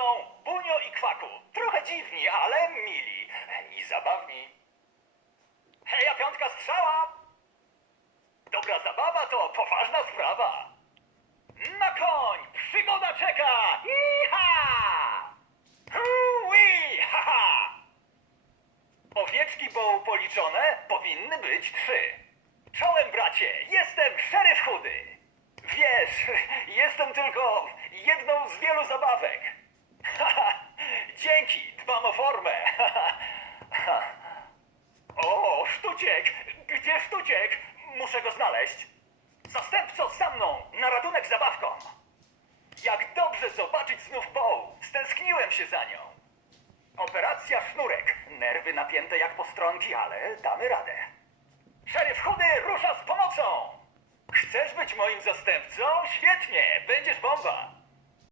są Bunio i Kwaku. Trochę dziwni, ale mili i zabawni. Heja, piątka strzała! Dobra zabawa to poważna sprawa. Na koń! Przygoda czeka! Iha! Hui! Ha, ha! Owieczki bo policzone powinny być trzy. Czołem, bracie, jestem szeryf chudy. Wiesz, jestem tylko jedną z wielu zabawek. Haha, Dzięki, dbam o formę. O, sztuciek! Gdzie sztuciek? Muszę go znaleźć. Zastępco za mną, na ratunek zabawką. Jak dobrze zobaczyć znów Bow. Stęskniłem się za nią. Operacja sznurek. Nerwy napięte jak postronki, ale damy radę. Szeryf chudy rusza z pomocą. Chcesz być moim zastępcą? Świetnie, będziesz bomba.